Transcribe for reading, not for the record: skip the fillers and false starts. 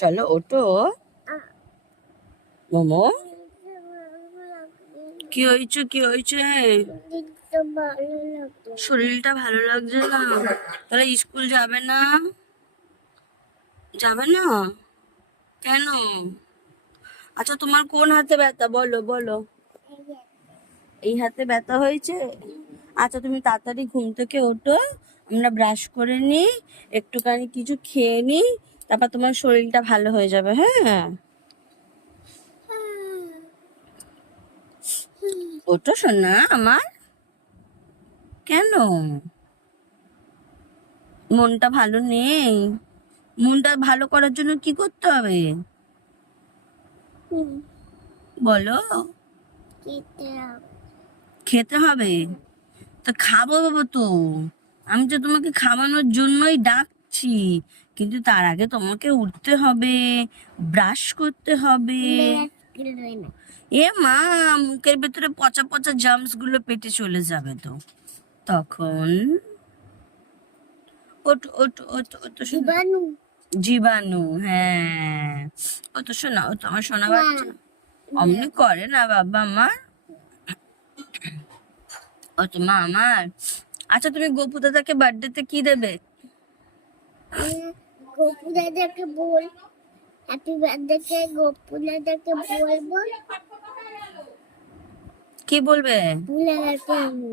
চলো ওঠো। মোমো কি হয়েছে, কি হয়েছে? শরীরটা ভালো লাগছে না? তাহলে স্কুল যাবে না? যাবে না কেন? আচ্ছা তোমার কোন হাতে ব্যথা বলো বলো? এই হাতে ব্যথা হয়েছে? আচ্ছা তুমি তাড়াতাড়ি ঘুম থেকে ওঠো, আমরা ব্রাশ করে নিই, একটুখানি কিছু খেয়ে নিই, তারপর তোমার শরীরটা ভালো হয়ে যাবে। হ্যাঁ ওঠো সোনা আমার। কেন মনটা ভালো নেই? মনটা ভালো করার জন্য কি করতে হবে বলো? খেতে হবে? তা খাবো বাবা তো, আমি তো তোমাকে খাওয়ানোর জন্যই ডাকছি, কিন্তু তার আগে তোমাকে উঠতে হবে, ব্রাশ করতে হবে। এ মা, মুখের ভেতরে পচা পচা জার্মস গুলো পেটে চলে যাবে তো তখন। ওঠো ওঠো ওঠো ওঠো শোনা। জীবাণু, হ্যাঁ। ও তো শোনা, ও তো আমার শোনা বাচ্চা, অমনি করে না বাবা আমার। ও তো মা আমার। আচ্ছা তুমি গোপু দাদাকে বার্থডেতে কি দেবে? গোপু দাদাকে বল হ্যাপি বার্থডে, গোপু দাদাকে বলবো। কি বলবে? ভুলে গেছি আমি।